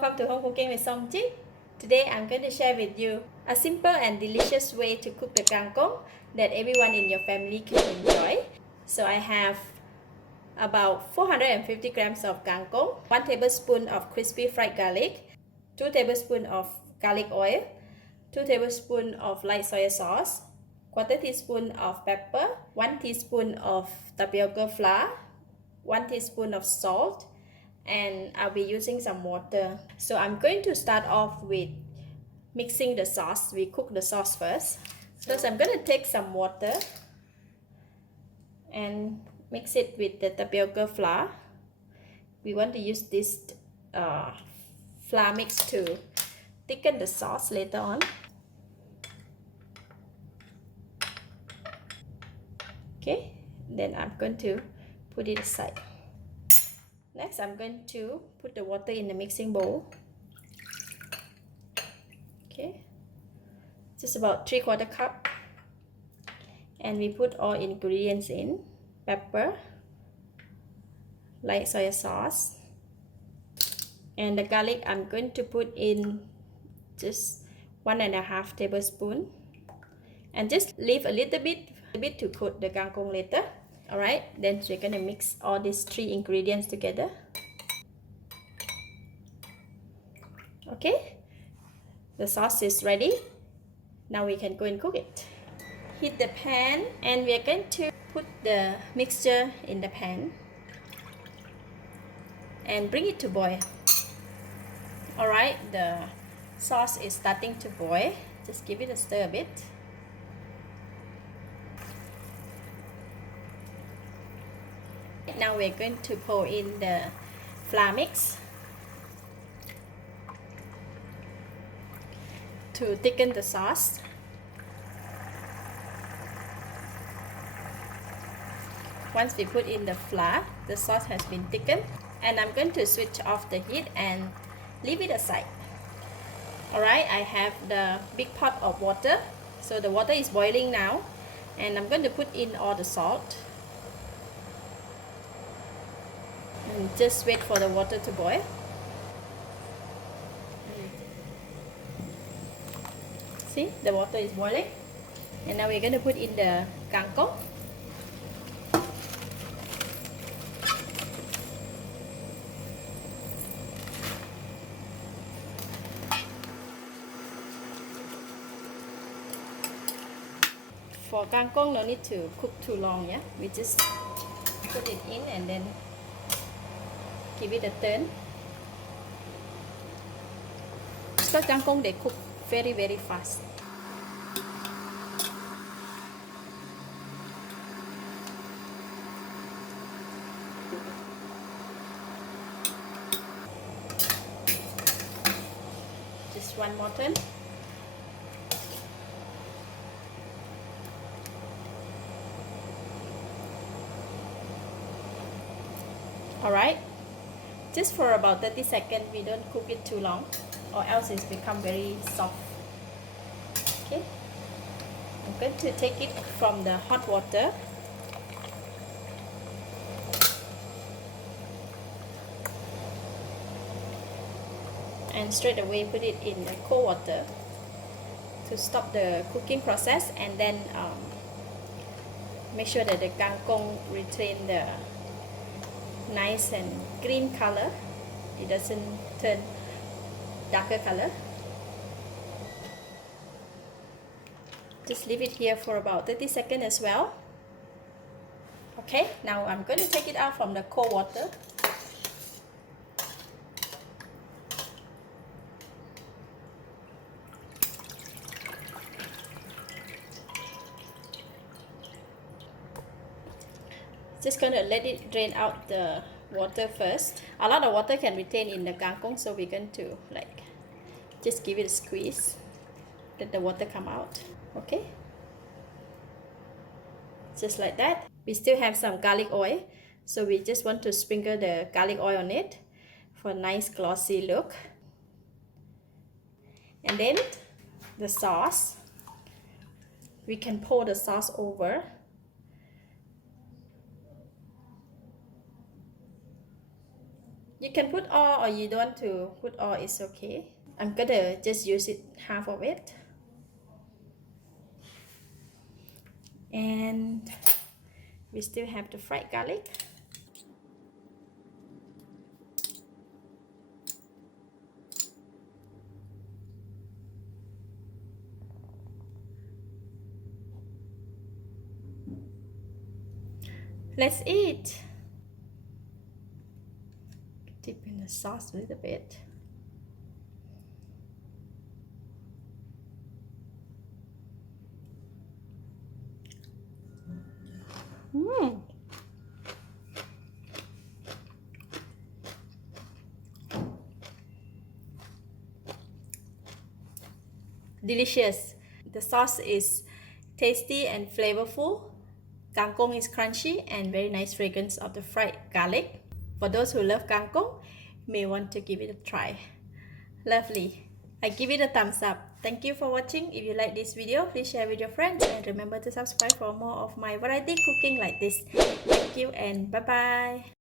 welcome to Home Cooking with Somjit. Today I'm going to share with you a simple and delicious way to cook the kangkung that everyone in your family can enjoy. So I have about 450 grams of kangkung, 1 tablespoon of crispy fried garlic, 2 tablespoons of garlic oil, 2 tablespoons of light soy sauce, 1/4 teaspoon of pepper, 1 teaspoon of tapioca flour, 1 teaspoon of salt, and I'll be using some water. So I'm going to start off with mixing the sauce. We cook the sauce first. First I'm going to take some water and mix it with the tapioca flour. We want to use this flour mix to thicken the sauce later on. Okay, then I'm going to put it aside. Next, I'm going to put the water in the mixing bowl. Okay, just about 3/4 cup. And we put all ingredients in: pepper, light soy sauce, and the garlic I'm going to put in just 1.5 tablespoons. And just leave a little bit to cook the kangkung later. Alright, then we're gonna mix all these 3 ingredients together. Okay, the sauce is ready. Now we can go and cook it. Heat the pan, and we are going to put the mixture in the pan and bring it to boil. Alright, the sauce is starting to boil. Just give it a stir a bit. Now we're going to pour in the flour mix to thicken the sauce. Once we put in the flour, the sauce has been thickened, and I'm going to switch off the heat and leave it aside. Alright, I have the big pot of water, so the water is boiling now, and I'm going to put in all the salt. And just wait for the water to boil. See, the water is boiling. And now we're going to put in the kangkung. For kangkung, no need to cook too long, yeah? We just put it in and then give it a turn. Because kangkung, they cook very fast. Just one more turn. Alright, just for about 30 seconds, we don't cook it too long, or else it's become very soft. Okay, I'm going to take it from the hot water and straight away put it in the cold water to stop the cooking process, and then make sure that the kangkung retain the nice and green color. It doesn't turn darker color. Just leave it here for about 30 seconds as well. Okay, now I'm going to take it out from the cold water. Just gonna let it drain out the water first. A lot of water can retain in the kangkung, so we're going to just give it a squeeze, let the water come out. Okay, just like that. We still have some garlic oil, so we just want to sprinkle the garlic oil on it for a nice glossy look. And then the sauce, we can pour the sauce over. You can put all or you don't want to put all, it's okay. I'm gonna just use it half of it. And we still have the fried garlic. Let's eat. Dip in the sauce a little bit. Delicious. The sauce is tasty and flavorful. Kangkung is crunchy and very nice fragrance of the fried garlic. For those who love kangkung, you may want to give it a try. Lovely. I give it a thumbs up. Thank you for watching. If you like this video, please share with your friends and remember to subscribe for more of my variety cooking like this. Thank you and bye bye.